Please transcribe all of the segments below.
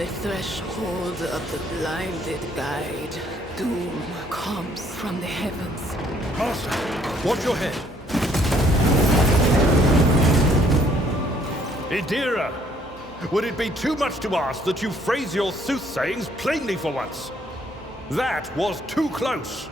the threshold of the blinded guide, doom comes from the heavens. Master, watch your head. Idira, would it be too much to ask that you phrase your soothsayings plainly for once? That was too close.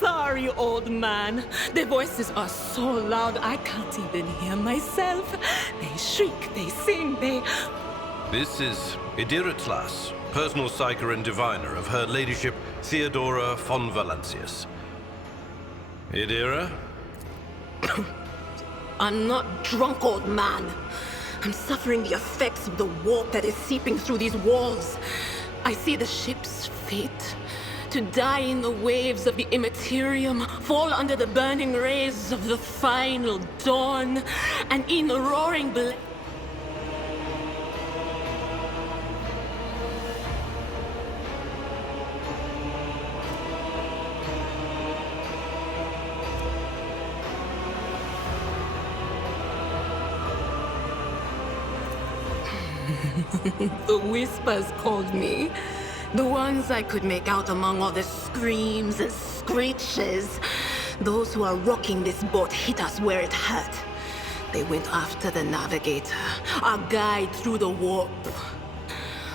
Sorry, old man. Their voices are so loud I can't even hear myself. They shriek, they sing, they... This is Idira Tlas, personal psyker and diviner of Her Ladyship Theodora von Valancius. Idira? I'm not drunk, old man. I'm suffering the effects of the warp that is seeping through these walls. I see the ship's fate. To die in the waves of the immaterium, fall under the burning rays of the final dawn, and in the roaring The whispers called me. The ones I could make out among all the screams and screeches. Those who are rocking this boat hit us where it hurt. They went after the navigator, our guide through the warp.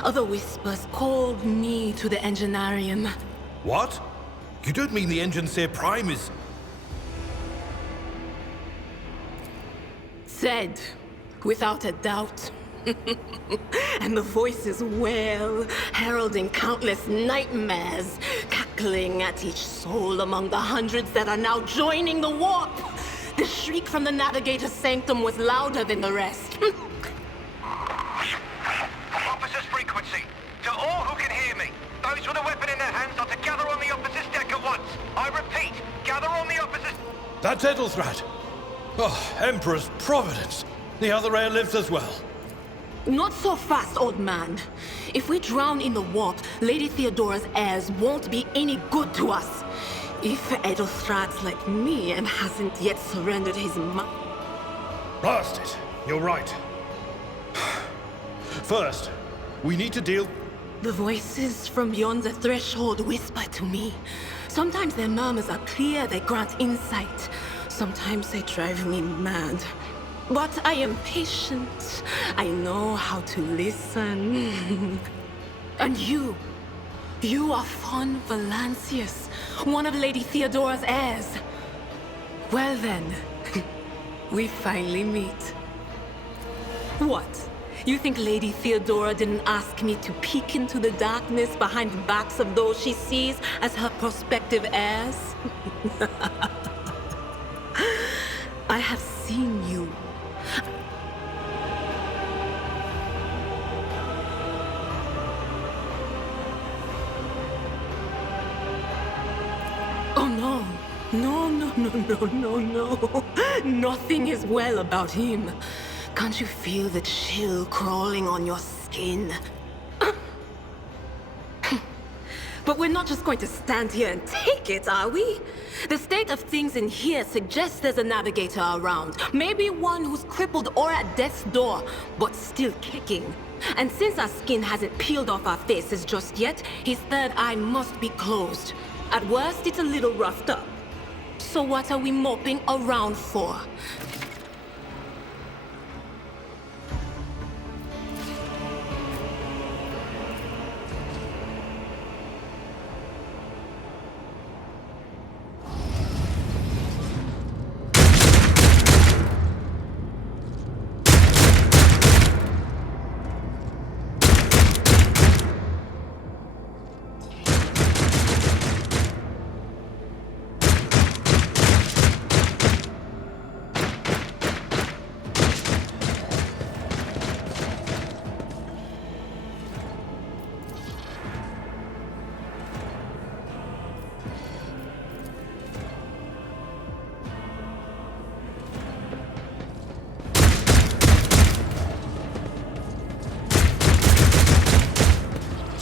Other whispers called me to the enginarium. What? You don't mean the Engineer Prime is... Said, without a doubt. And the voices wail, heralding countless nightmares, cackling at each soul among the hundreds that are now joining the warp. The shriek from the navigator's sanctum was louder than the rest. Officer's frequency. To all who can hear me, those with a weapon in their hands are to gather on the officer's deck at once. I repeat, gather on the officer's... That's Edelthrat. Oh, Emperor's Providence. The other heir lives as well. Not so fast, old man. If we drown in the warp, Lady Theodora's heirs won't be any good to us. If Edelthrat's like me and hasn't yet surrendered his Blast it. You're right. First, we need to deal... The voices from beyond the threshold whisper to me. Sometimes their murmurs are clear, they grant insight. Sometimes they drive me mad. But I am patient. I know how to listen. And you are von Valancius, one of Lady Theodora's heirs. Well then, we finally meet. What? You think Lady Theodora didn't ask me to peek into the darkness behind the backs of those she sees as her prospective heirs? I have seen you. Oh no. No. Nothing is well about him. Can't you feel the chill crawling on your skin? But we're not just going to stand here and take it, are we? The state of things in here suggests there's a navigator around. Maybe one who's crippled or at death's door, but still kicking. And since our skin hasn't peeled off our faces just yet, his third eye must be closed. At worst, it's a little roughed up. So what are we moping around for?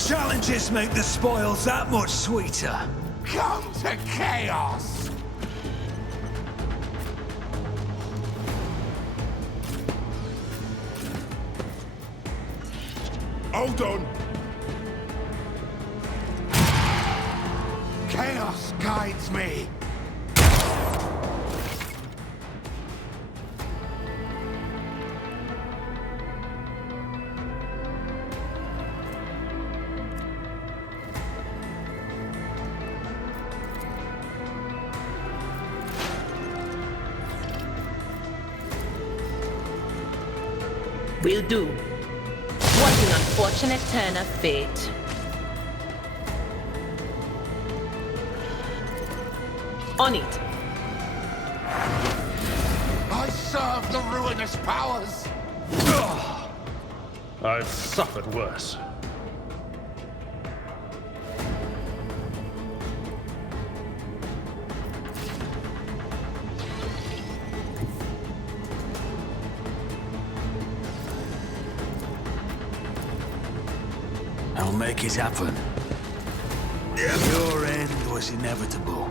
Challenges make the spoils that much sweeter. Come to chaos! Hold on! Chaos guides me! Will do. What an unfortunate turn of fate. On it. I serve the ruinous powers! I've suffered worse. I'll make it happen. Your end was inevitable.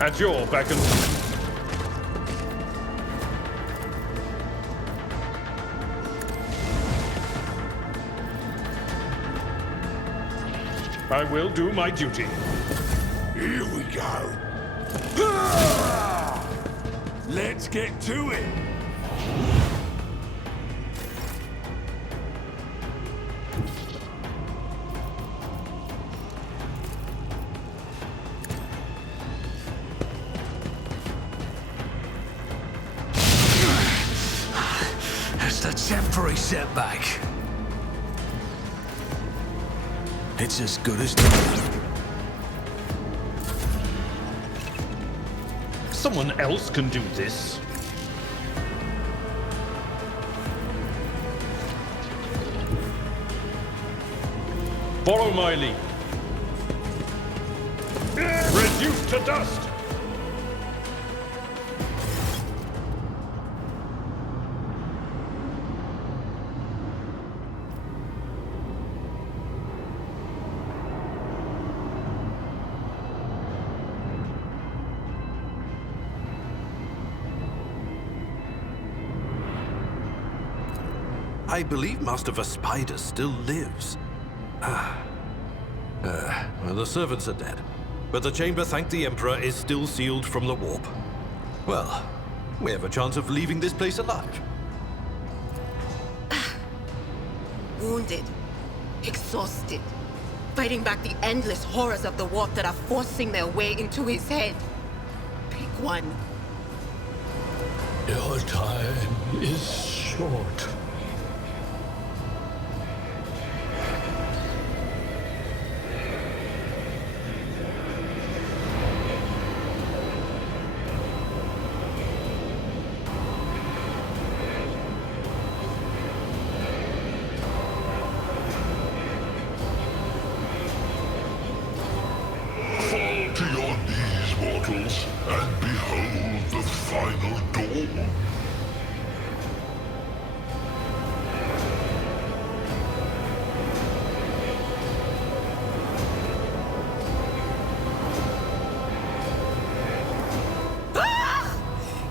At your beck and... I will do my duty. Here we go. Let's get to it. Just a temporary setback. It's as good as done. Someone else can do this. Follow my lead. Reduced to dust! I believe Master Vespider still lives. Well, the servants are dead. But the chamber, thank the Emperor, is still sealed from the warp. Well, we have a chance of leaving this place alive. Wounded. Exhausted. Fighting back the endless horrors of the warp that are forcing their way into his head. Pick one. Your time is short. Fall to your knees, mortals, and behold the final dawn. Ah!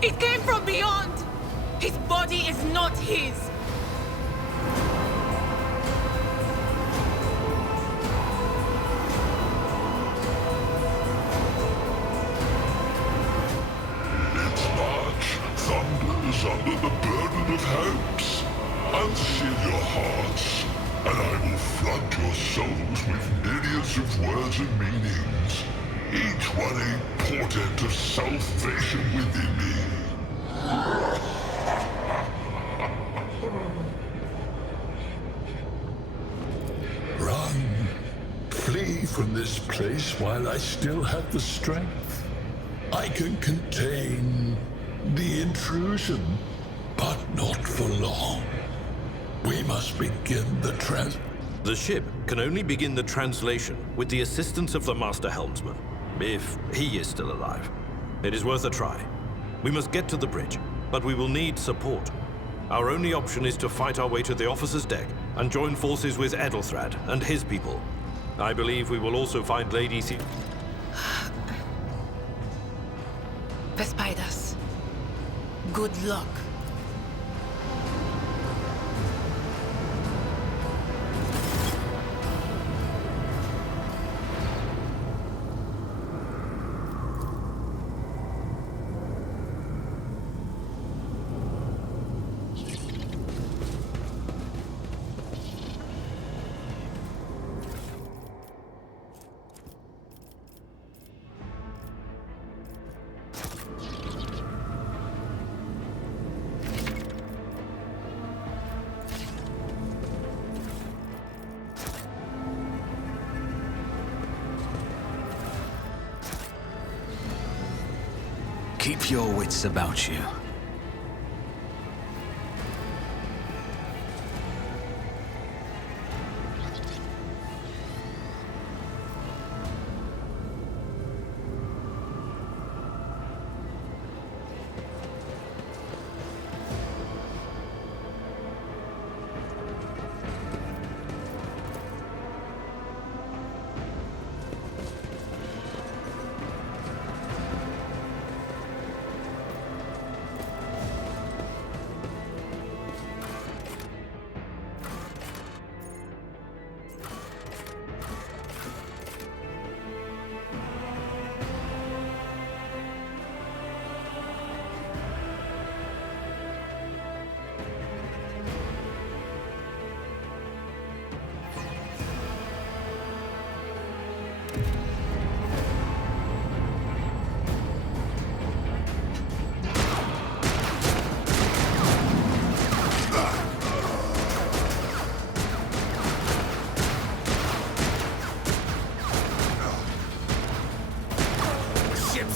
It came from beyond! His body is not his! Its march thunders under the burden of hopes. Unseal your hearts, and I will flood your souls with myriads of words and meanings, each one a portent of salvation within me. Run. Flee from this place while I still have the strength. I can contain the intrusion, but not for long. We must begin the The ship can only begin the translation with the assistance of the Master Helmsman, if he is still alive. It is worth a try. We must get to the bridge, but we will need support. Our only option is to fight our way to the officer's deck and join forces with Edelthrad and his people. I believe we will also find Lady C. The spiders. Good luck. Keep your wits about you.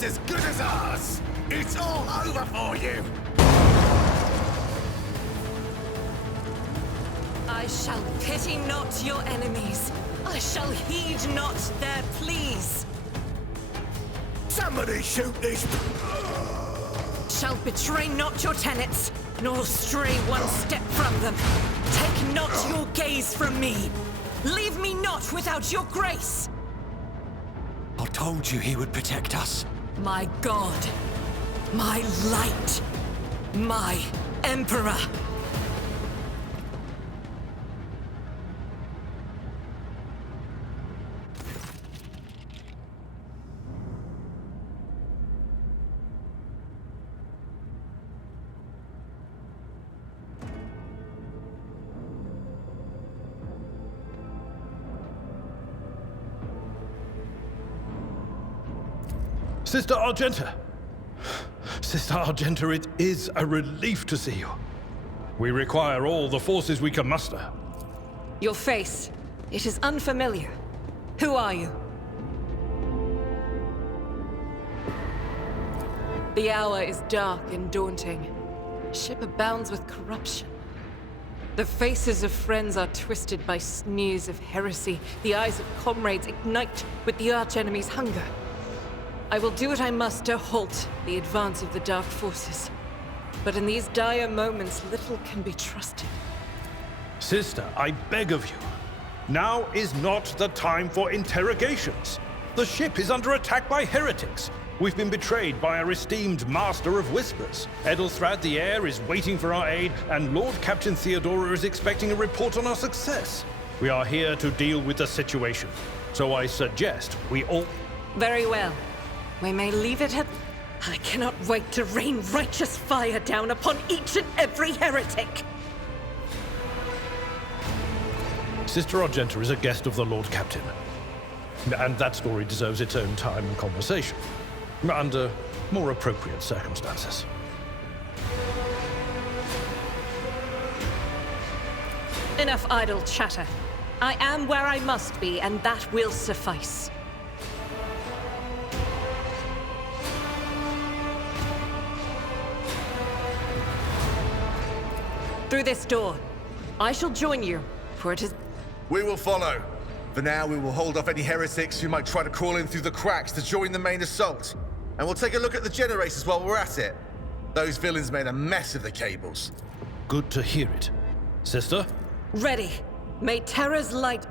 As good as ours! It's all over for you! I shall pity not your enemies. I shall heed not their pleas. Somebody shoot these... Shall betray not your tenets, nor stray one step from them. Take not your gaze from me. Leave me not without your grace. I told you he would protect us. My God, my light, my Emperor. Sister Argenta! Sister Argenta, it is a relief to see you. We require all the forces we can muster. Your face, it is unfamiliar. Who are you? The hour is dark and daunting. Ship abounds with corruption. The faces of friends are twisted by sneers of heresy. The eyes of comrades ignite with the archenemy's hunger. I will do what I must to halt the advance of the Dark Forces. But in these dire moments, little can be trusted. Sister, I beg of you. Now is not the time for interrogations. The ship is under attack by heretics. We've been betrayed by our esteemed Master of Whispers. Edelthrad the Heir is waiting for our aid, and Lord Captain Theodora is expecting a report on our success. We are here to deal with the situation. So I suggest we all... Very well. We may leave it at... I cannot wait to rain righteous fire down upon each and every heretic! Sister Argenta is a guest of the Lord Captain. And that story deserves its own time and conversation. Under more appropriate circumstances. Enough idle chatter. I am where I must be, and that will suffice. Through this door. I shall join you, for it is... We will follow. For now, we will hold off any heretics who might try to crawl in through the cracks to join the main assault. And we'll take a look at the generators while we're at it. Those villains made a mess of the cables. Good to hear it. Sister, Ready. May Terra's light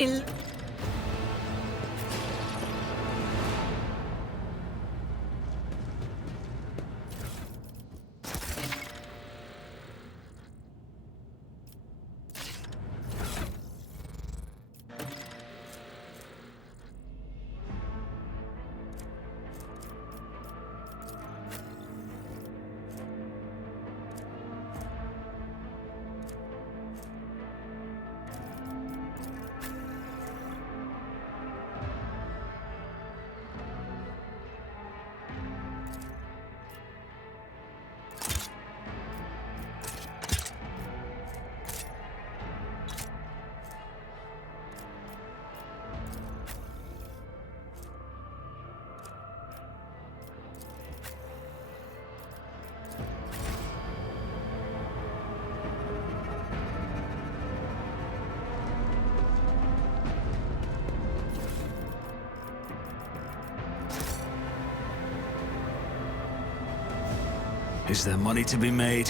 Is there money to be made?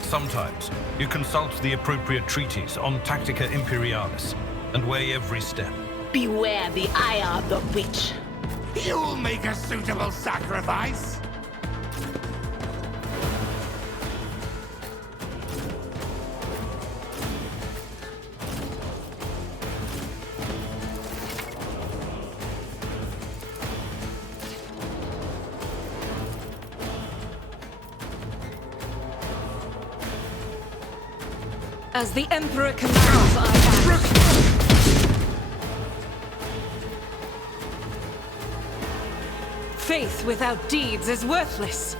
Sometimes, you consult the appropriate treaties on Tactica Imperialis and weigh every step. Beware the eye of the witch. You'll make a suitable sacrifice. As the Emperor commands, I act. Faith without deeds is worthless.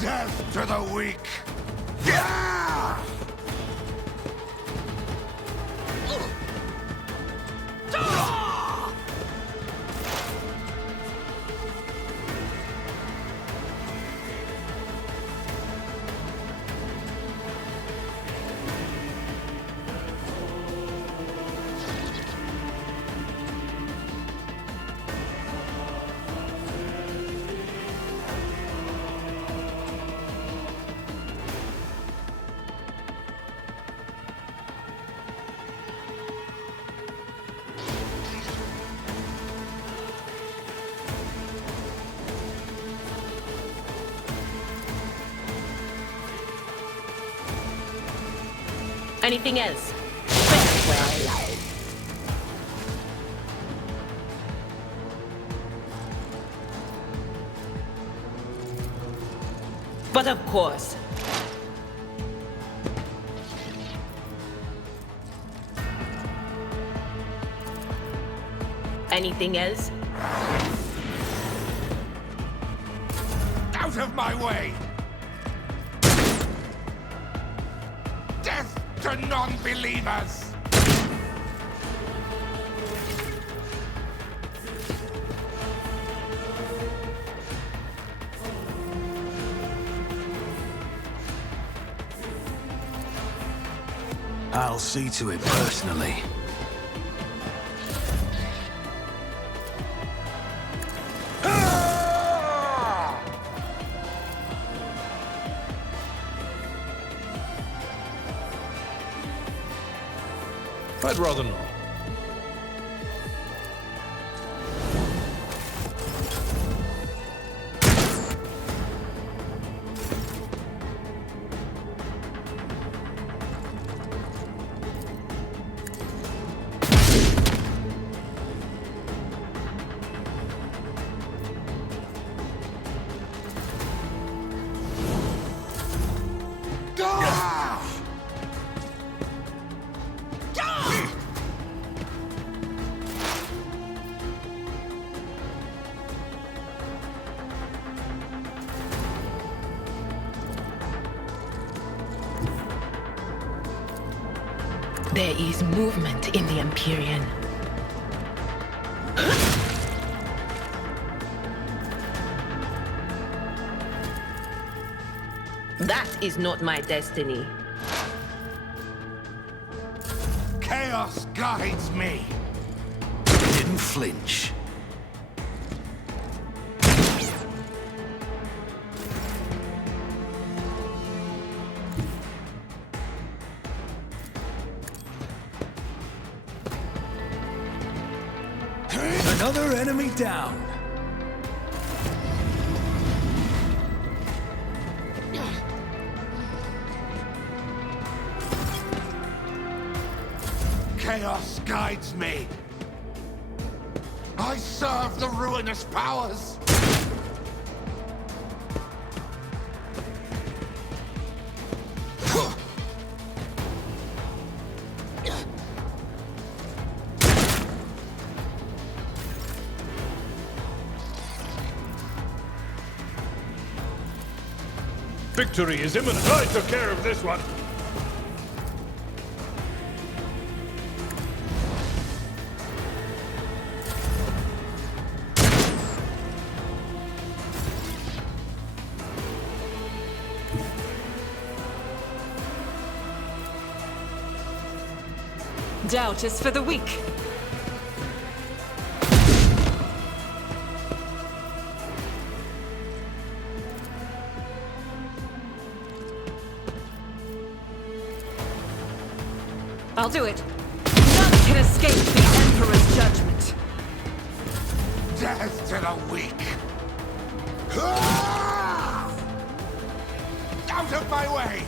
Death to the weak. Yeah! Anything else? Very well. But of course. Anything else? Out of my way! Death to non-believers! I'll see to it personally. I'd rather not. There is movement in the Empyrean. That is not my destiny. Chaos guides me. Didn't flinch. Another enemy down. Chaos guides me. I serve the ruinous powers. Victory is imminent. I took care of this one. Doubt is for the weak. I'll do it. None can escape the Emperor's judgment. Death to the weak. Ah! Out of my way!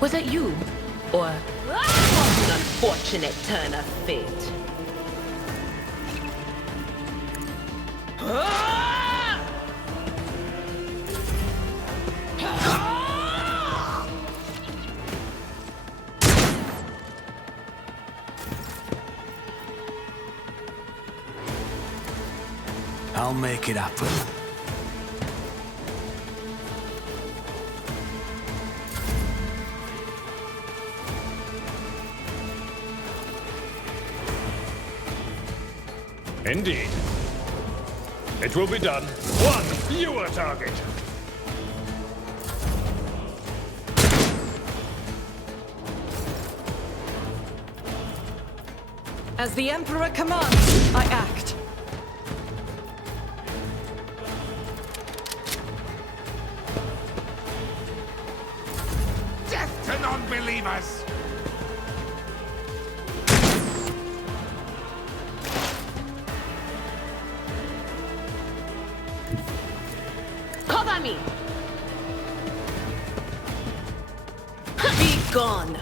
Was it you? Or an unfortunate turn of fate? I'll make it happen. Indeed. It will be done. One fewer target. As the Emperor commands, I act. Death to non-believers! Cover me! Be gone!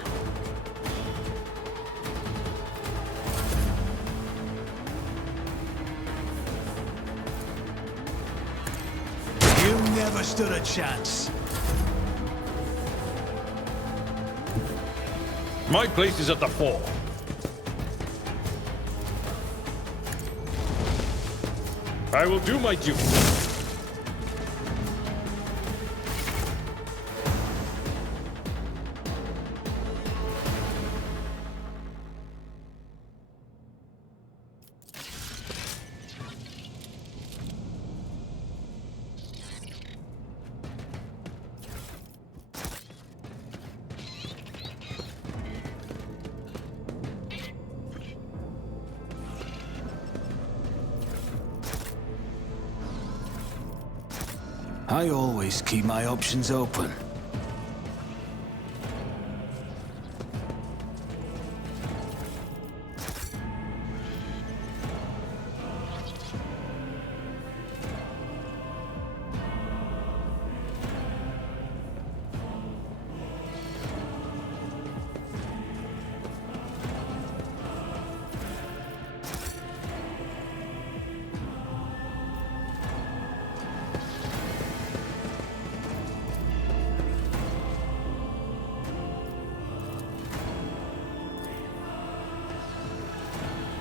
You never stood a chance. My place is at the fore. I will do my duty. I always keep my options open.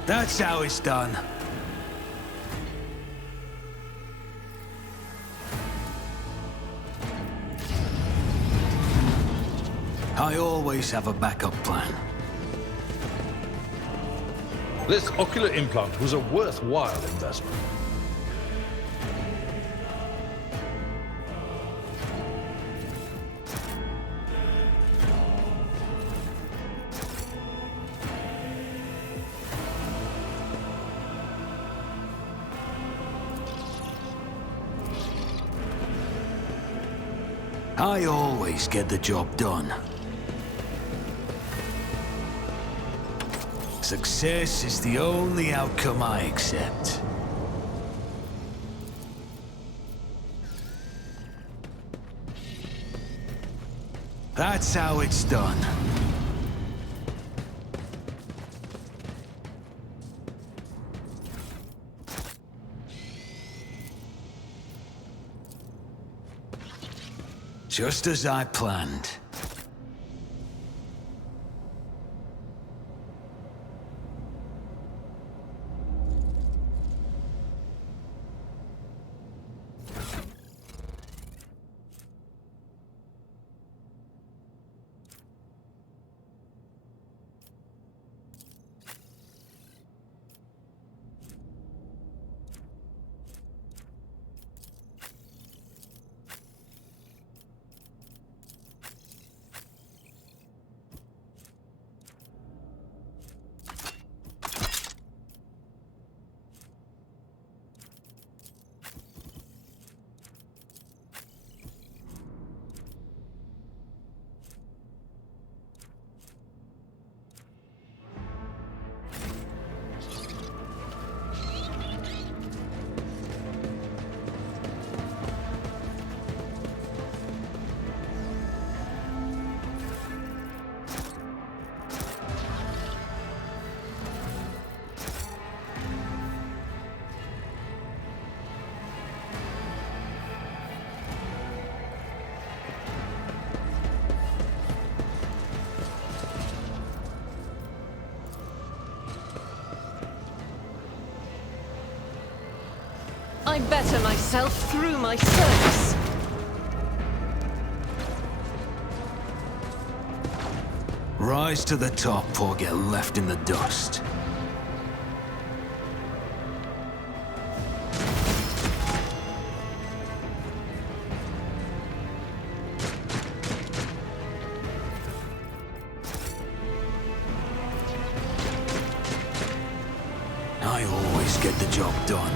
That's how it's done. I always have a backup plan. This ocular implant was a worthwhile investment. I always get the job done. Success is the only outcome I accept. That's how it's done. Just as I planned. I better myself through my service. Rise to the top or get left in the dust. I always get the job done.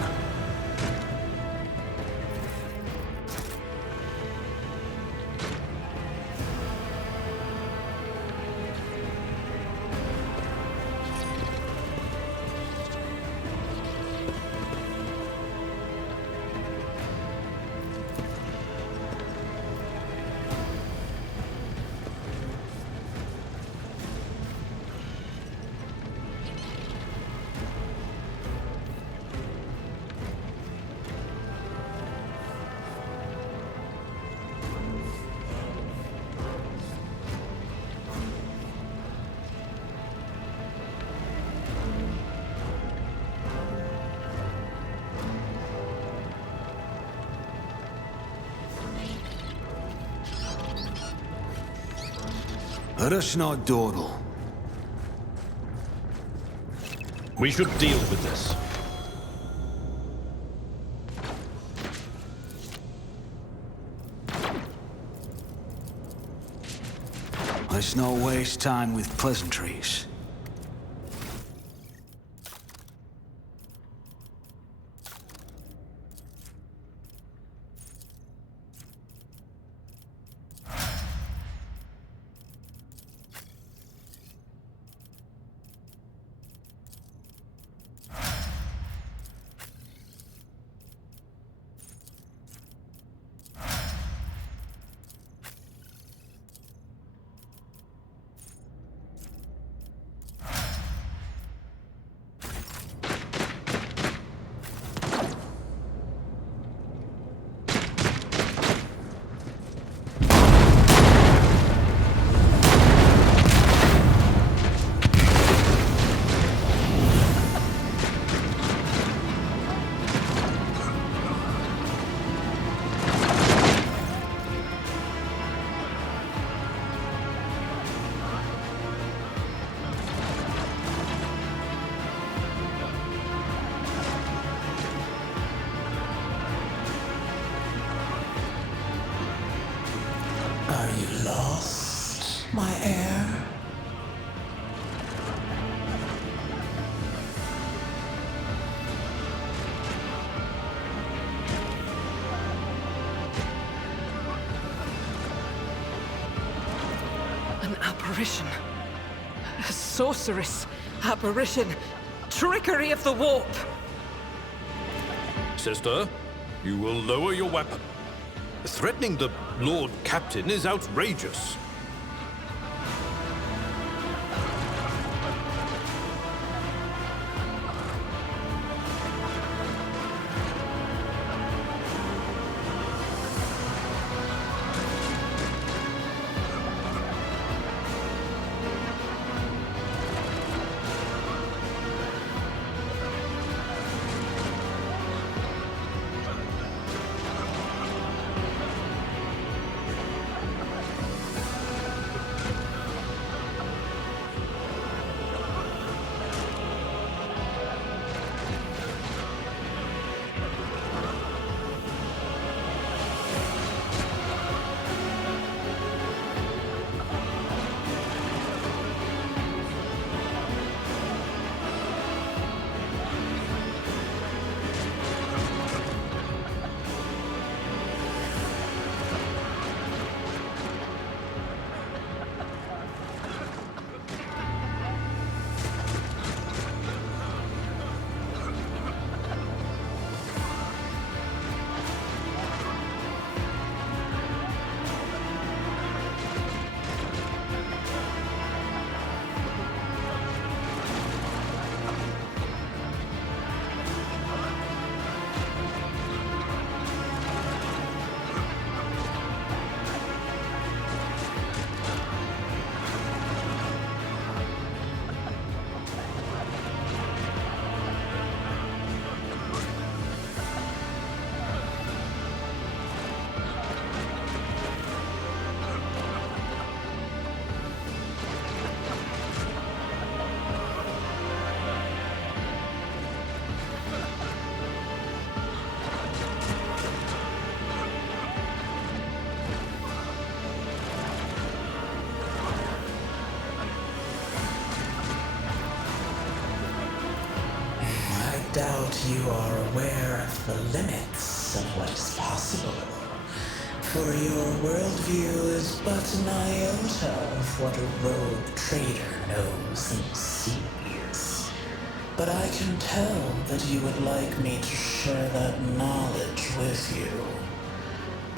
Let us not dawdle. We should deal with this. Let's not waste time with pleasantries. Are you lost, my heir? An apparition. A sorceress. Apparition. Trickery of the warp. Sister, you will lower your weapon. Threatening the Lord Captain is outrageous. I doubt you are aware of the limits of what is possible. For your worldview is but an iota of what a rogue trader knows and sees. But I can tell that you would like me to share that knowledge with you.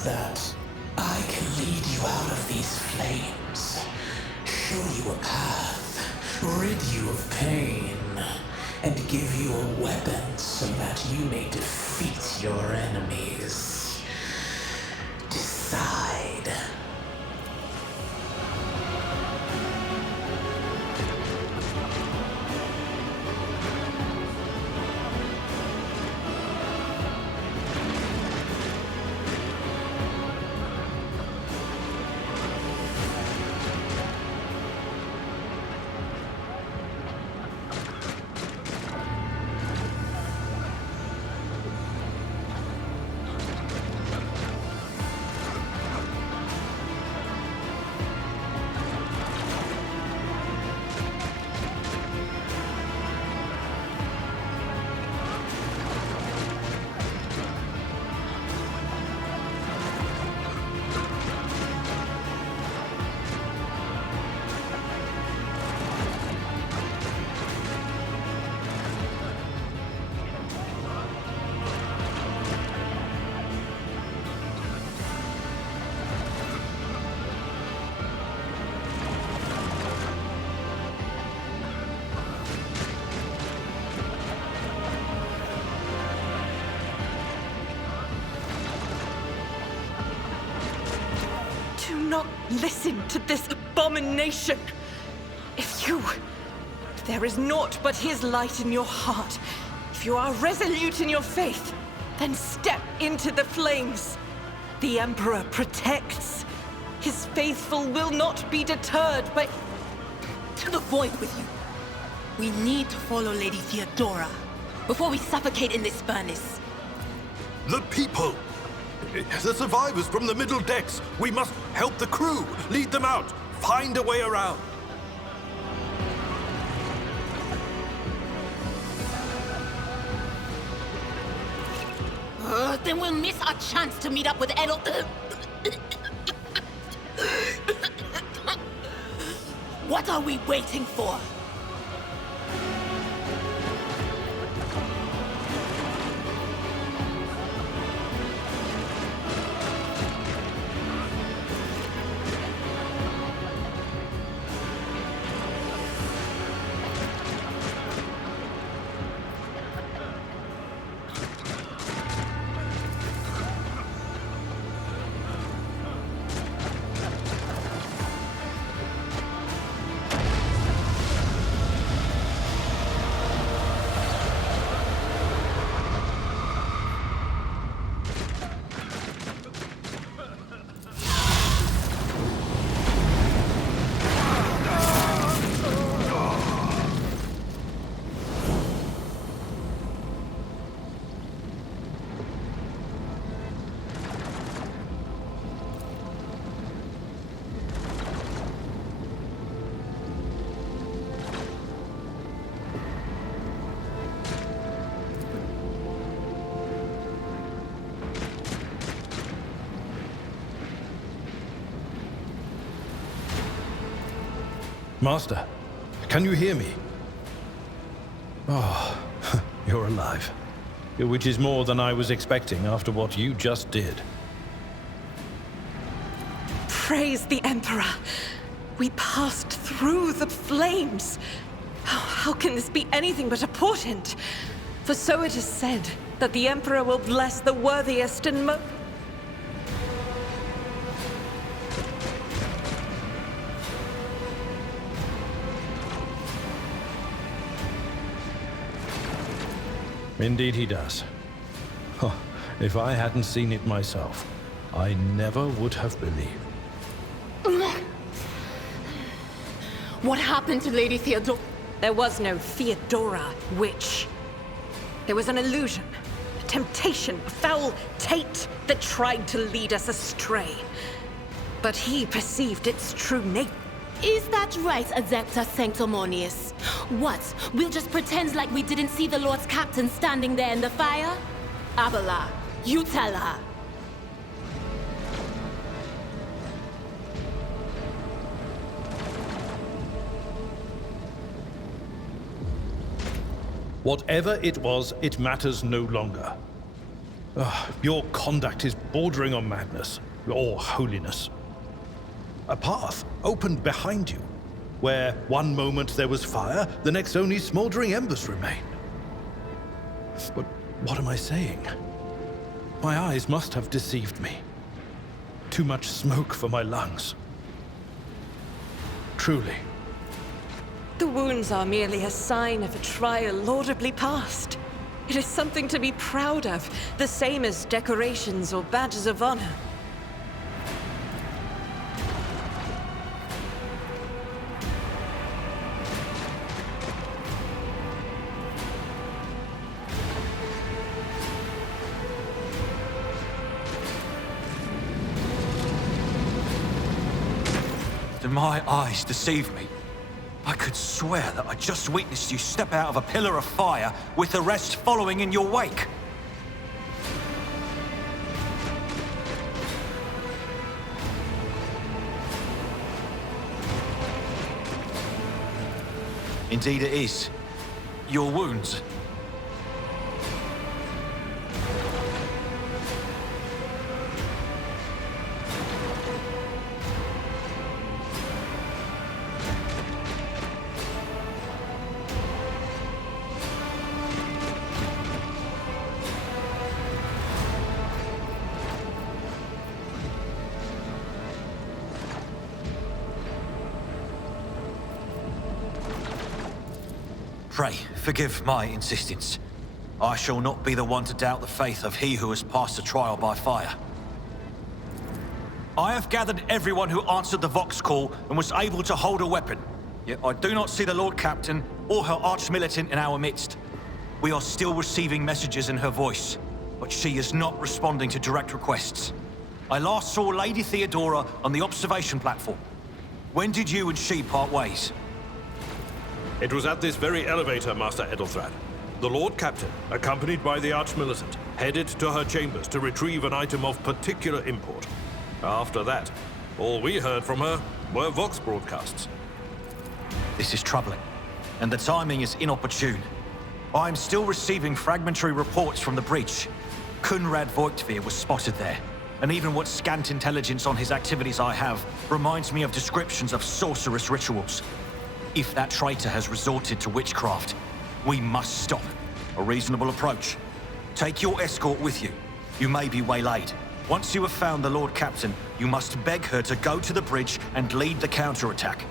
That I can lead you out of these flames, show you a path, rid you of pain, and give you a weapon so that you may defeat your enemies. Decide. Do not listen to this abomination. If there is naught but his light in your heart, if you are resolute in your faith, then step into the flames. The Emperor protects. His faithful will not be deterred by... To the void with you. We need to follow Lady Theodora before we suffocate in this furnace. The people! The survivors from the middle decks! We must help the crew! Lead them out! Find a way around! Then we'll miss our chance to meet up with Edel. What are we waiting for? Master, can you hear me? Oh, you're alive. Which is more than I was expecting after what you just did. Praise the Emperor! We passed through the flames! How can this be anything but a portent? For so it is said, that the Emperor will bless the worthiest and Indeed he does. Oh, if I hadn't seen it myself, I never would have believed. What happened to Lady Theodora? There was no Theodora, witch. There was an illusion, a temptation, a foul taint that tried to lead us astray. But he perceived its true nature. Is that right, Adepta Sanctimonious? What? We'll just pretend like we didn't see the Lord's Captain standing there in the fire? Abela, you tell her. Whatever it was, it matters no longer. Your conduct is bordering on madness, or holiness. A path opened behind you, where one moment there was fire, the next only smoldering embers remain. But what am I saying? My eyes must have deceived me. Too much smoke for my lungs. Truly. The wounds are merely a sign of a trial laudably passed. It is something to be proud of, the same as decorations or badges of honor. Did my eyes deceive me? I could swear that I just witnessed you step out of a pillar of fire with the rest following in your wake. Indeed it is. Your wounds. Pray, forgive my insistence. I shall not be the one to doubt the faith of he who has passed the trial by fire. I have gathered everyone who answered the Vox call and was able to hold a weapon. Yet I do not see the Lord Captain or her arch-militant in our midst. We are still receiving messages in her voice. but she is not responding to direct requests. I last saw Lady Theodora on the observation platform. When did you and she part ways? It was at this very elevator, Master Edelthrad. The Lord Captain, accompanied by the Archmilitant, headed to her chambers to retrieve an item of particular import. After that, all we heard from her were Vox broadcasts. This is troubling, and the timing is inopportune. I am still receiving fragmentary reports from the bridge. Kunrad Voigtveer was spotted there, and even what scant intelligence on his activities I have reminds me of descriptions of sorcerous rituals. If that traitor has resorted to witchcraft, we must stop. A reasonable approach. Take your escort with you. You may be waylaid. Once you have found the Lord Captain, you must beg her to go to the bridge and lead the counterattack.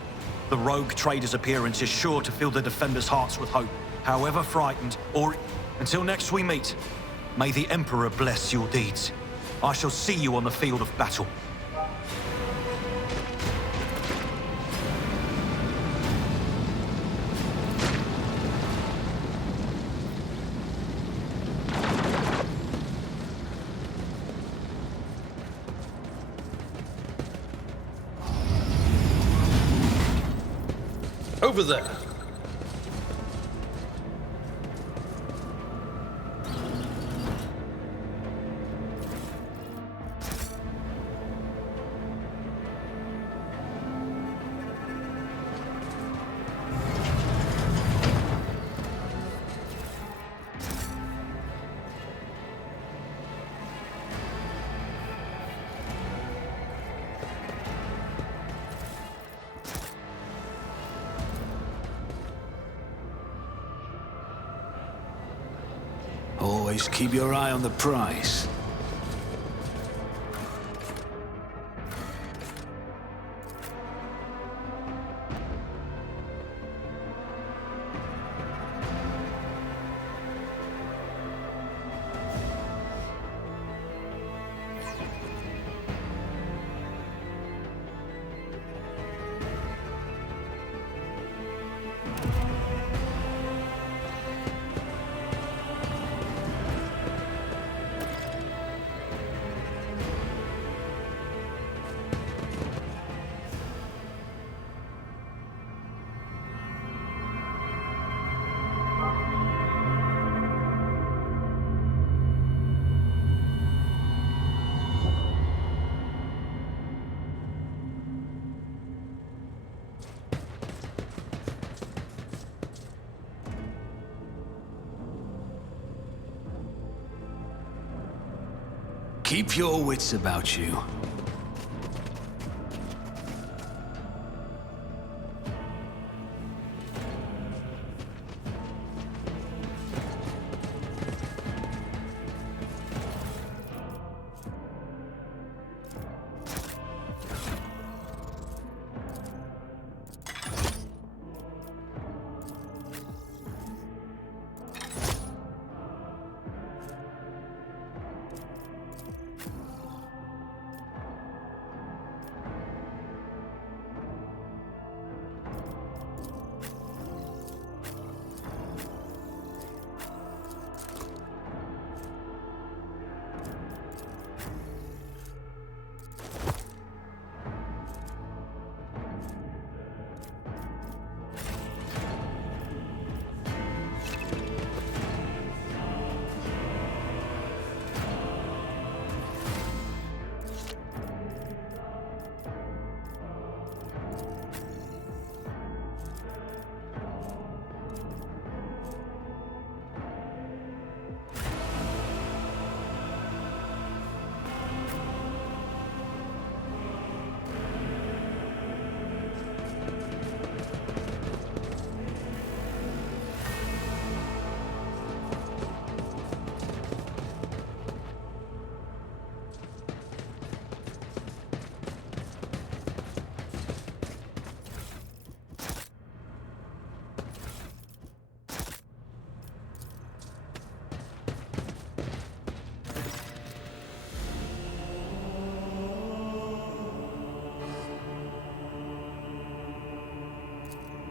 The rogue trader's appearance is sure to fill the defenders' hearts with hope, however frightened or... Until next we meet, may the Emperor bless your deeds. I shall see you on the field of battle. Over there. Always keep your eye on the prize. Keep your wits about you.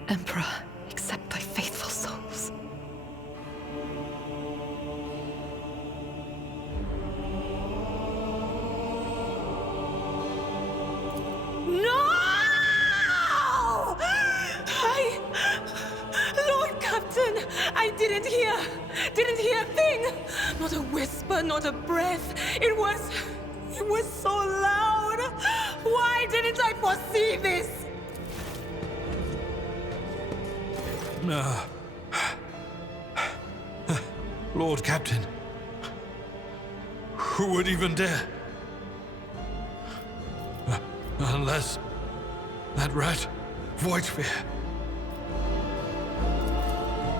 Emperor, accept thy faithful souls. didn't hear a thing. Not a whisper, not a breath. It was so loud. Why didn't I foresee this? Lord Captain. Who would even dare? Unless that rat, Voidsphere.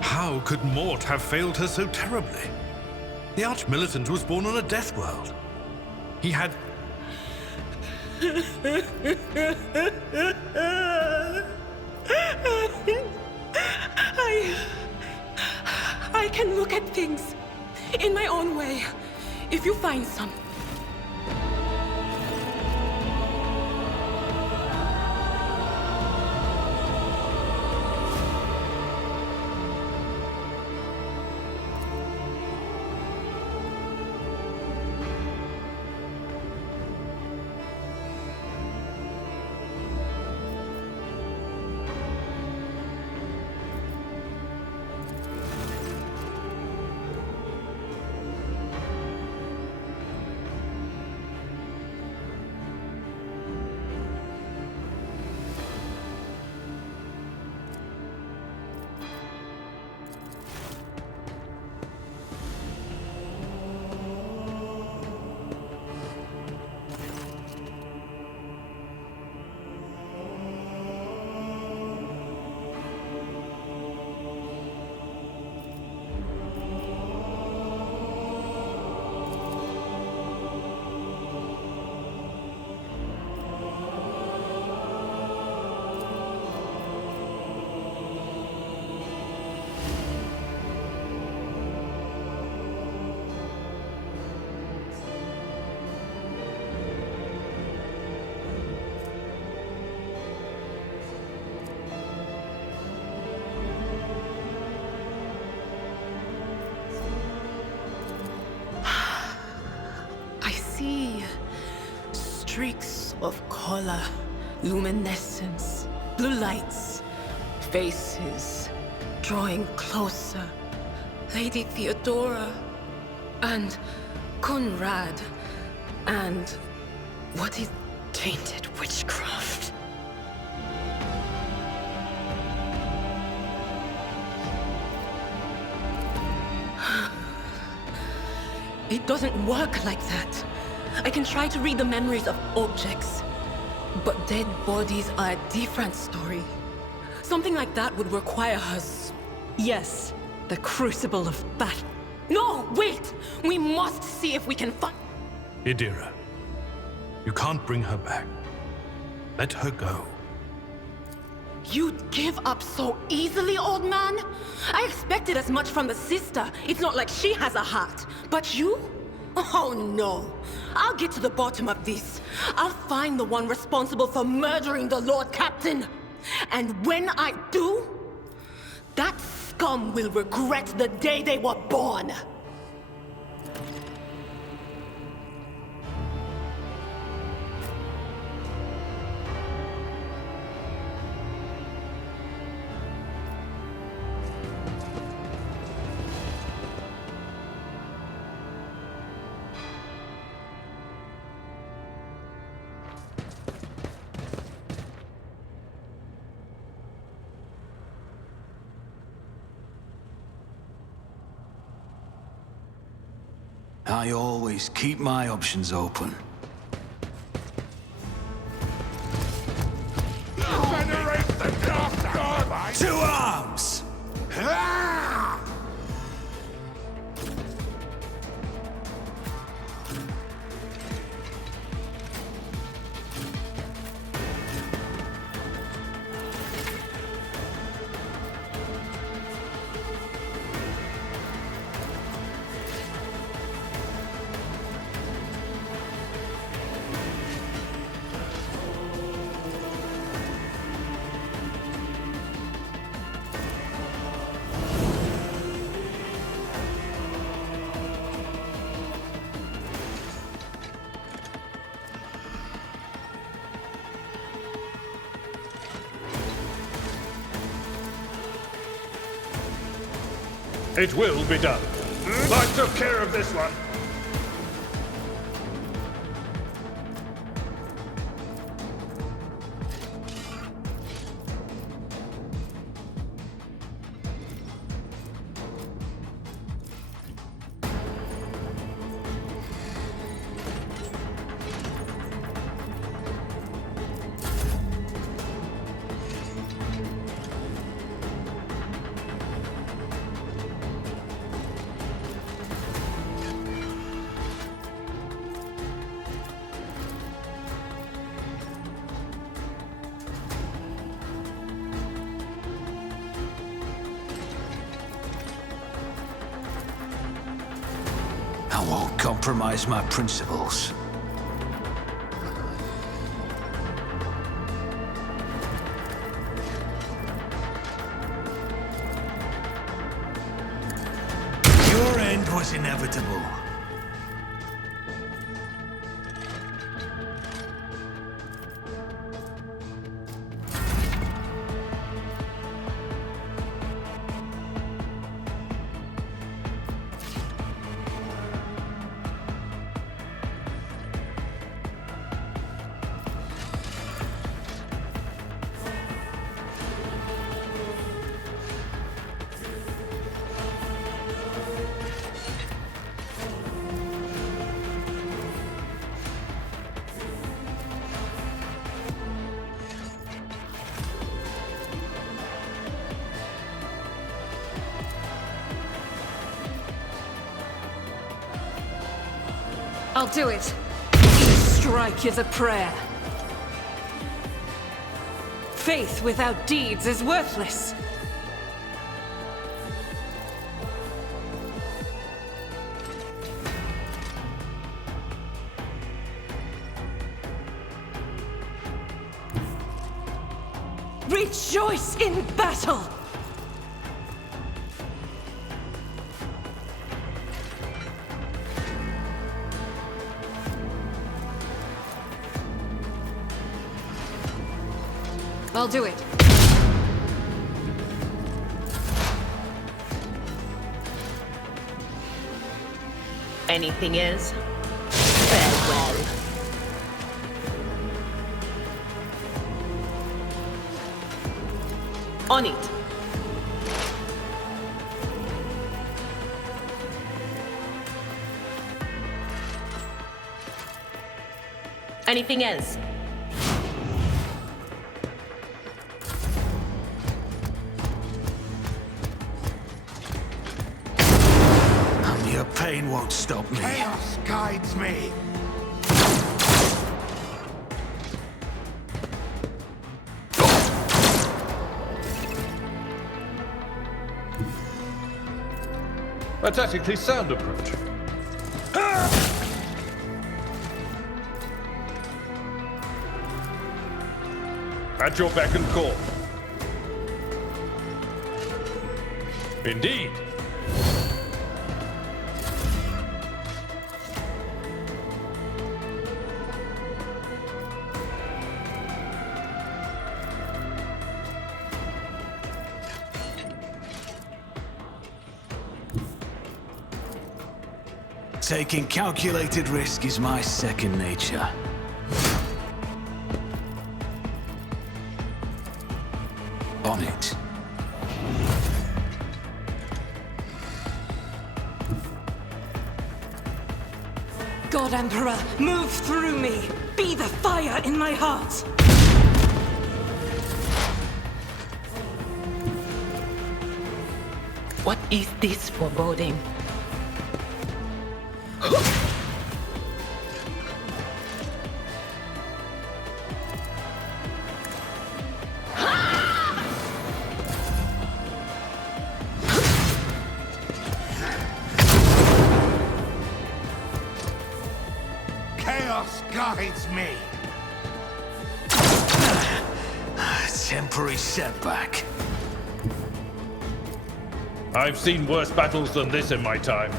How could Mort have failed her so terribly? The Arch-Militant was born on a death world. He had... I can look at things in my own way. If you find some. Streaks of color, luminescence, blue lights, faces drawing closer. Lady Theodora and Conrad and what is tainted witchcraft. It doesn't work like that. I can try to read the memories of objects, but dead bodies are a different story. Something like that would require us. Yes, the crucible of battle. No, wait! We must see if we can find... Idira, you can't bring her back. Let her go. You'd give up so easily, old man? I expected as much from the sister. It's not like she has a heart. But you? Oh no. I'll get to the bottom of this. I'll find the one responsible for murdering the Lord Captain. And when I do, that scum will regret the day they were born. I always keep my options open. Venerate the Dark God! To arms! It will be done. I took care of this one. I won't compromise my principles. Your end was inevitable. I'll do it. Each strike is a prayer. Faith without deeds is worthless. Rejoice in battle! I'll do it. Anything else? Farewell. On it. Anything else? Your pain won't stop me. Chaos guides me. A tactically sound approach. At your beck and call. Indeed. Taking calculated risk is my second nature. On it. God Emperor, move through me! Be the fire in my heart! What is this foreboding? Chaos guides me. Temporary setback. I've seen worse battles than this in my time.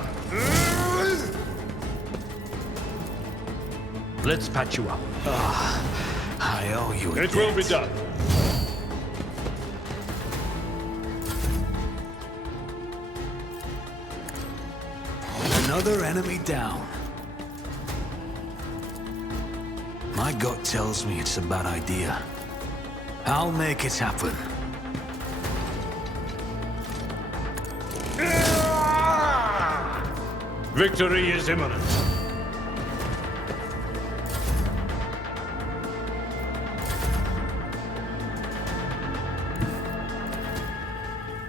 Let's patch you up. I owe you a It will be debt. done. Another enemy down. My gut tells me it's a bad idea. I'll make it happen. Victory is imminent.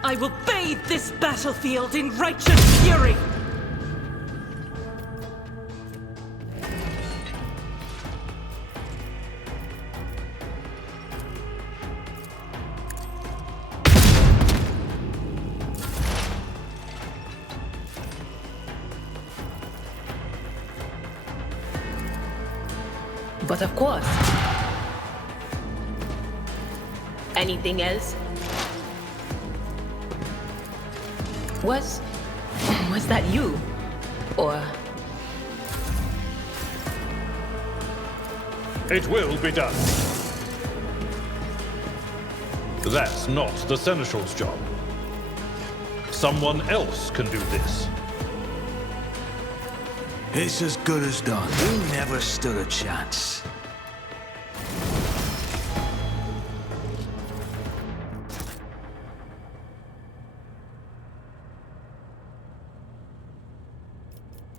I will bathe this battlefield in righteous fury! But of course. Anything else? Was that you? Or... It will be done. That's not the Seneschal's job. Someone else can do this. It's as good as done. We never stood a chance.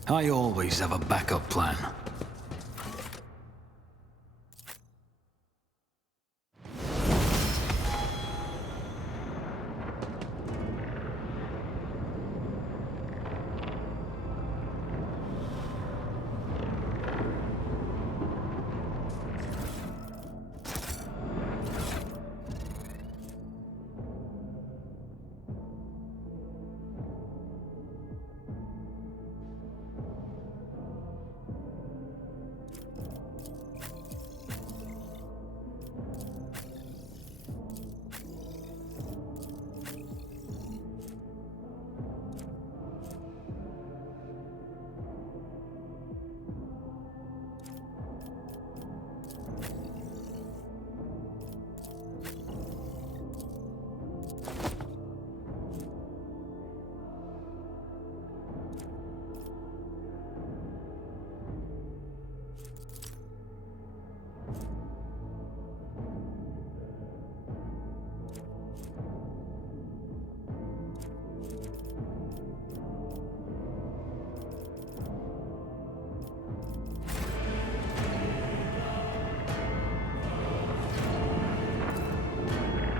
I always have a backup plan.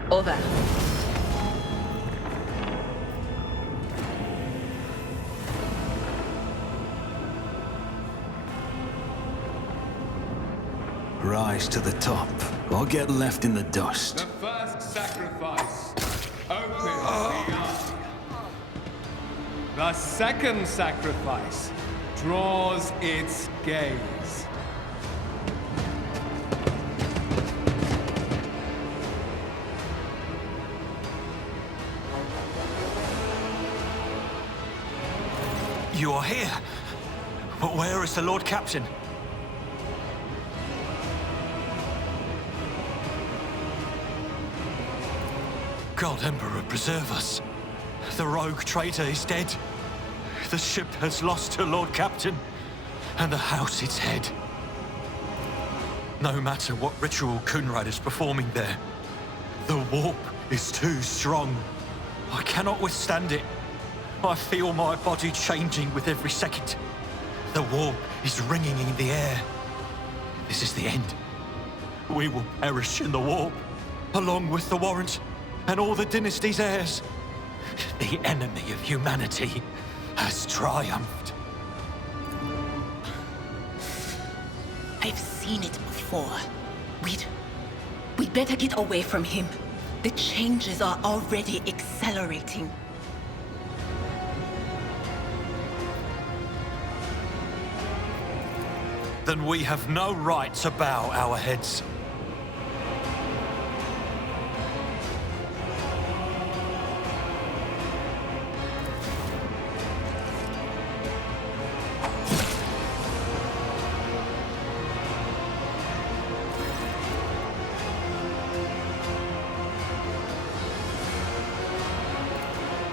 Over. Rise to the top, or get left in the dust. The first sacrifice opens the eye. The second sacrifice draws its gaze. You are here. But where is the Lord Captain? God Emperor, preserve us. The rogue traitor is dead. The ship has lost her Lord Captain, and the house its head. No matter what ritual Kunrad is performing there, the warp is too strong. I cannot withstand it. I feel my body changing with every second. The warp is ringing in the air. This is the end. We will perish in the warp, along with the Warrant and all the dynasty's heirs. The enemy of humanity has triumphed. I've seen it before. We'd better get away from him. The changes are already accelerating. Then we have no right to bow our heads.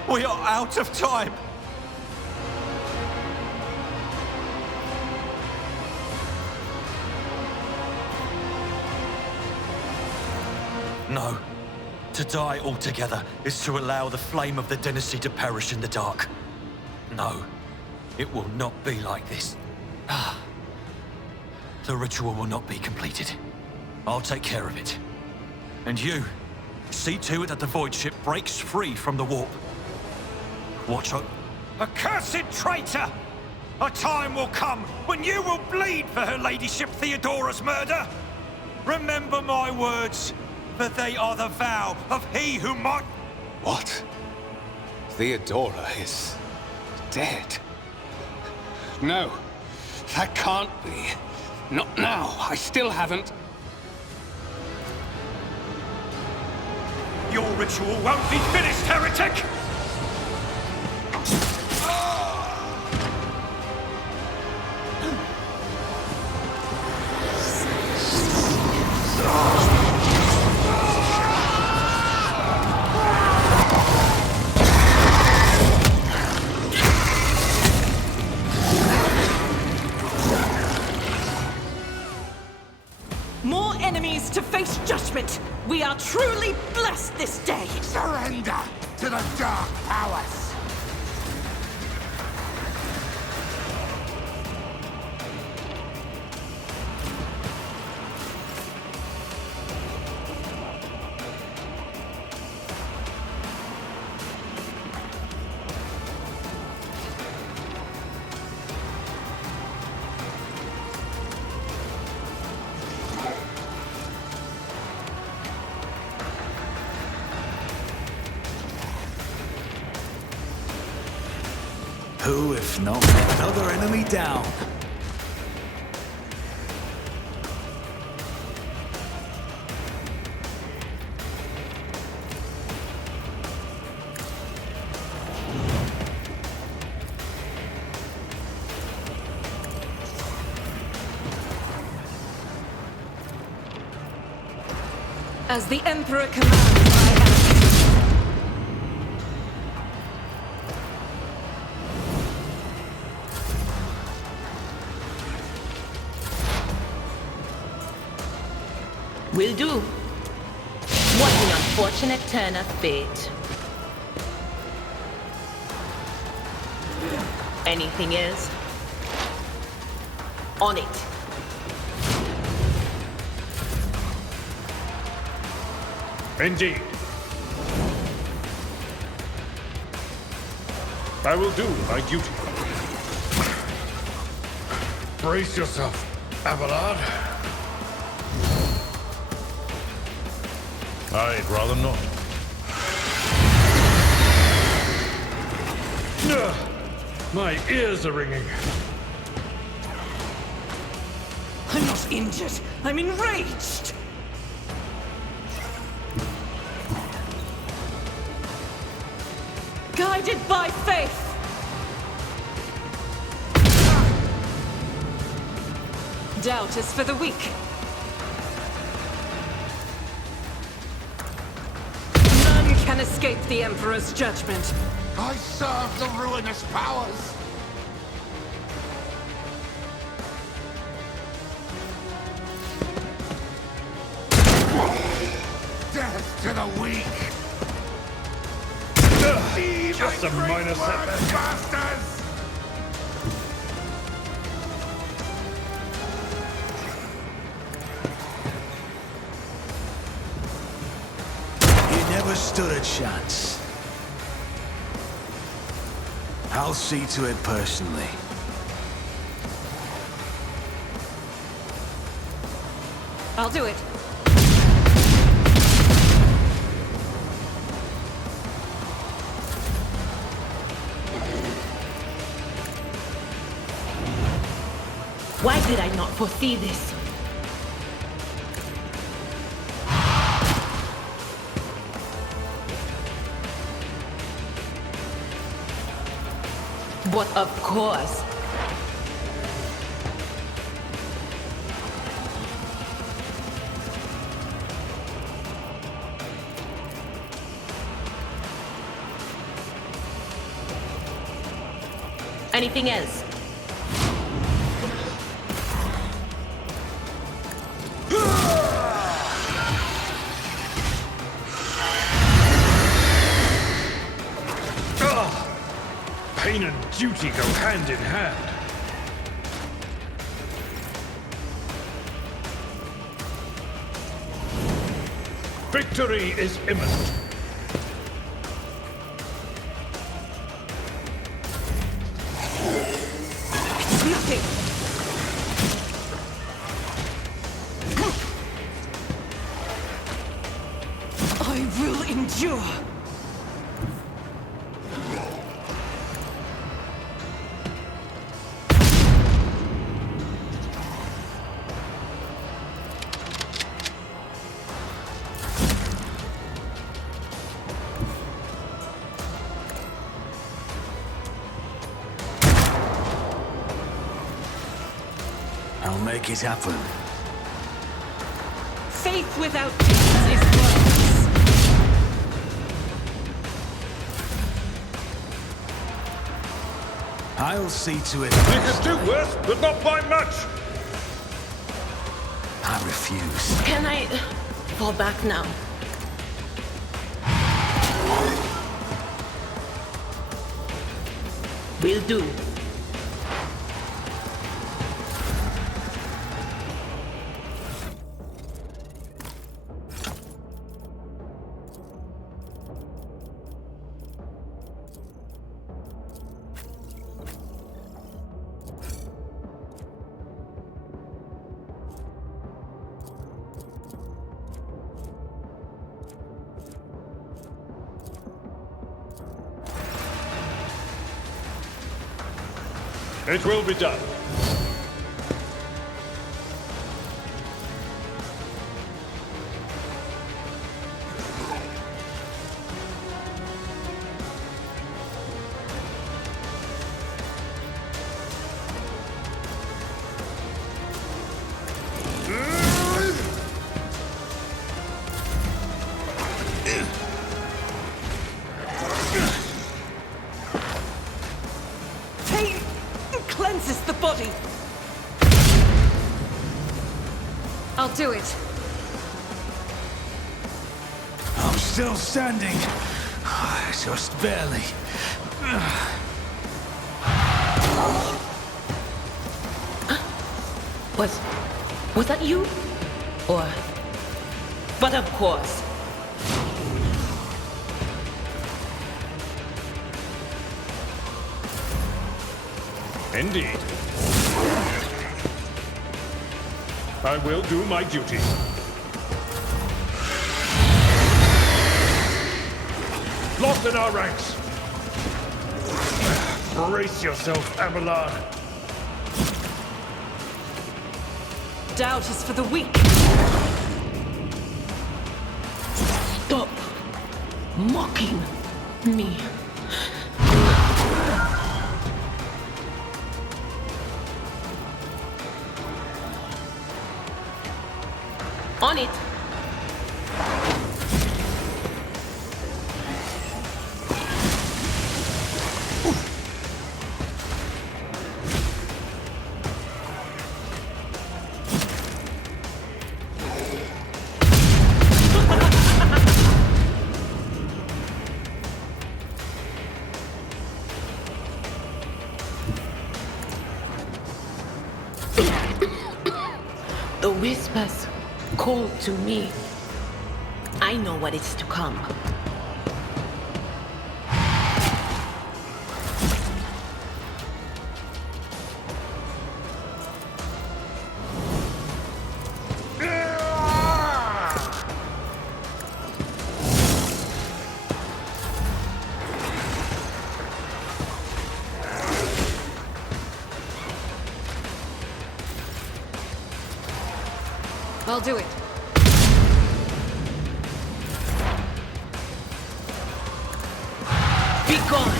We are out of time. No. To die altogether is to allow the flame of the dynasty to perish in the dark. No. It will not be like this. The ritual will not be completed. I'll take care of it. And you, see to it that the Void Ship breaks free from the warp. Watch out. Accursed traitor! A time will come when you will bleed for her ladyship Theodora's murder! Remember my words, for they are the vow of he who might... What? Theodora is... dead? No, that can't be. Not now. I still haven't... Your ritual won't be finished, heretic! More enemies to face judgment! We are truly blessed this day! Surrender to the dark powers! Who, if not another enemy down? As the Emperor commands, I act. Will do. What an unfortunate turn of fate. Anything else? On it. Indeed. I will do my duty. Brace yourself, Abelard. I'd rather not. My ears are ringing. I'm not injured. I'm enraged. Guided by faith. Doubt is for the weak. None can escape the Emperor's judgment. I serve the ruinous powers! Death to the weak! Just a minor setback. Bastards! You never stood a chance. I'll see to it personally. I'll do it. Why did I not foresee this? But of course. Anything else? Pain and duty go hand in hand. Victory is imminent. It's nothing. I will endure. I'll make it happen. Faith without deeds is worthless. I'll see to it. We could do worse, but not by much. I refuse. Can I fall back now? Will do. It will be done. Pain cleanses the body. I'll do it. I'm still standing. Just barely. Was that you? Or... But of course. Indeed. I will do my duty. Lost in our ranks. Brace yourself, Abelard. Doubt is for the weak. Stop mocking me. On it. The whispers call to me. I know what is to come. I'll do it. Be gone!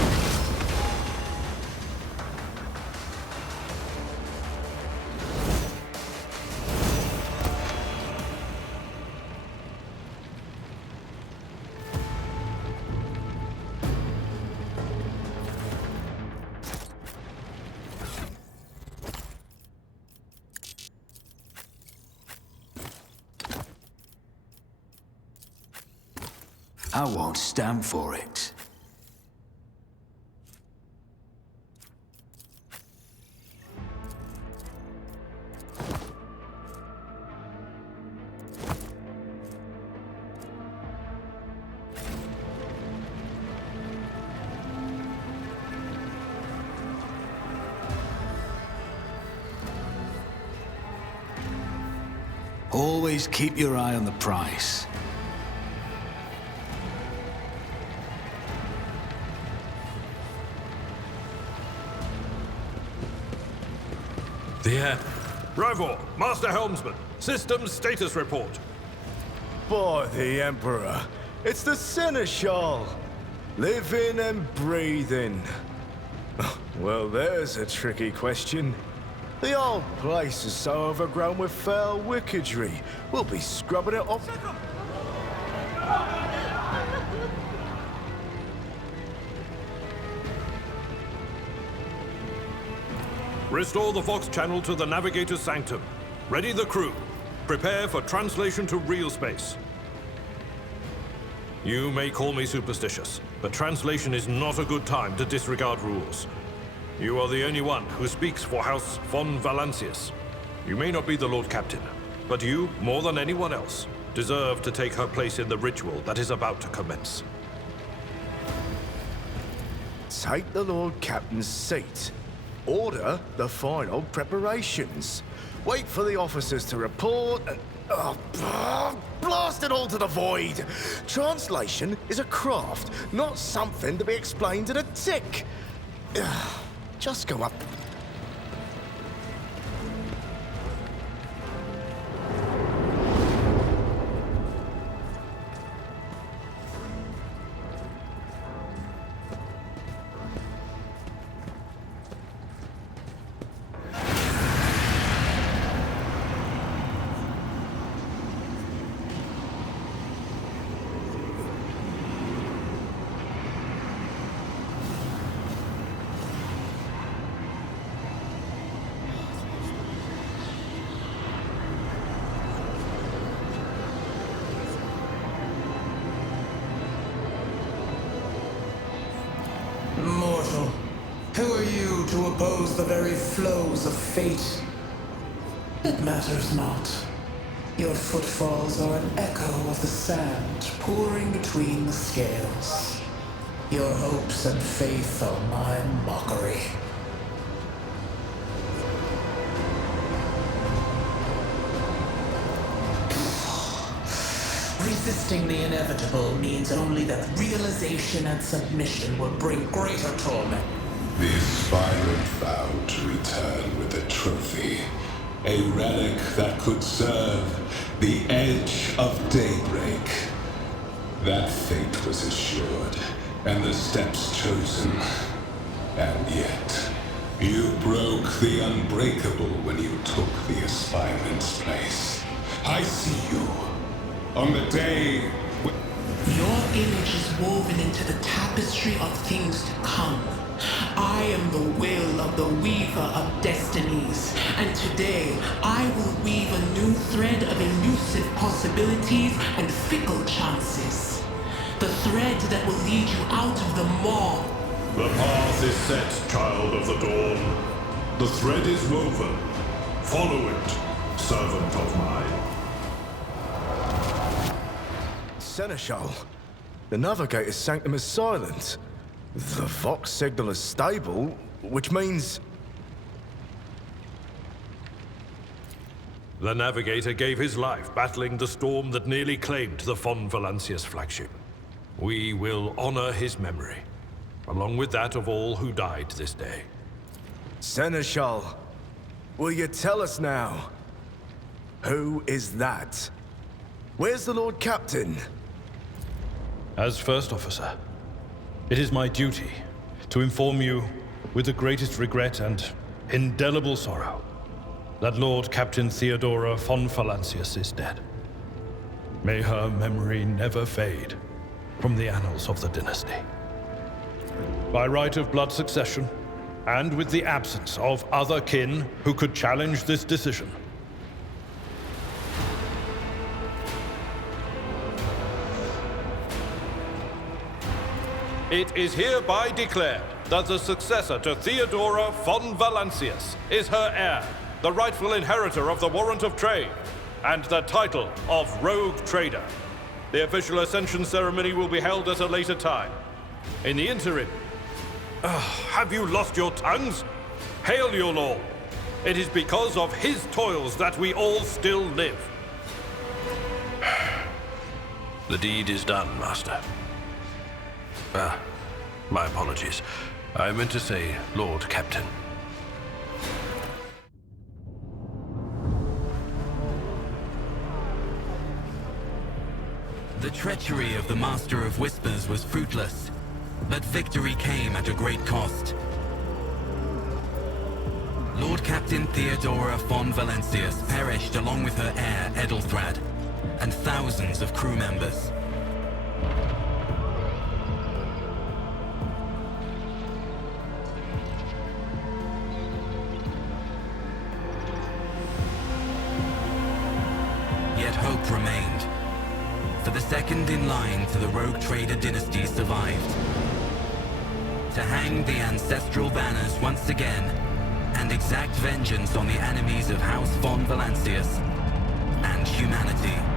I won't stand for it. Always keep your eye on the prize. Rivor, Master Helmsman, systems status report. By the Emperor, it's the Seneschal. Living and breathing. Well, there's a tricky question. The old place is so overgrown with foul wickedry. We'll be scrubbing it off. Restore the Vox channel to the Navigator's Sanctum. Ready the crew. Prepare for translation to real space. You may call me superstitious, but translation is not a good time to disregard rules. You are the only one who speaks for House von Valancius. You may not be the Lord Captain, but you, more than anyone else, deserve to take her place in the ritual that is about to commence. Take the Lord Captain's seat. Order the final preparations. Wait for the officers to report and... blast it all to the void! Translation is a craft, not something to be explained in a tick. Just go up... Mortal, who are you to oppose the very flows of fate? It matters not. Your footfalls are an echo of the sand pouring between the scales. Your hopes and faith are my mockery. Resisting the inevitable means only that realization and submission will bring greater torment. The aspirant vowed to return with a trophy, a relic that could serve the edge of daybreak. That fate was assured, and the steps chosen. And yet, you broke the unbreakable when you took the aspirant's place. I see you. On the day your image is woven into the tapestry of things to come. I am the will of the weaver of destinies, and today I will weave a new thread of elusive possibilities and fickle chances. The thread that will lead you out of the maw. The path is set, child of the dawn. The thread is woven. Follow it, servant of mine. Seneschal, the Navigator's Sanctum is silent. The Vox signal is stable, which means... The Navigator gave his life battling the storm that nearly claimed the von Valancius flagship. We will honor his memory, along with that of all who died this day. Seneschal, will you tell us now? Who is that? Where's the Lord Captain? As First Officer, it is my duty to inform you, with the greatest regret and indelible sorrow, that Lord Captain Theodora von Valancius is dead. May her memory never fade from the annals of the dynasty. By right of blood succession, and with the absence of other kin who could challenge this decision, it is hereby declared that the successor to Theodora von Valancius is her heir, the rightful inheritor of the Warrant of Trade, and the title of Rogue Trader. The official ascension ceremony will be held at a later time. In the interim... have you lost your tongues? Hail your lord! It is because of his toils that we all still live. The deed is done, Master. Ah, my apologies. I meant to say Lord Captain. The treachery of the Master of Whispers was fruitless, but victory came at a great cost. Lord Captain Theodora von Valancius perished along with her heir, Edelthrad, and thousands of crew members. Yet hope remained, for the second in line to the Rogue Trader dynasty survived. To hang the ancestral banners once again, and exact vengeance on the enemies of House von Valancius and humanity.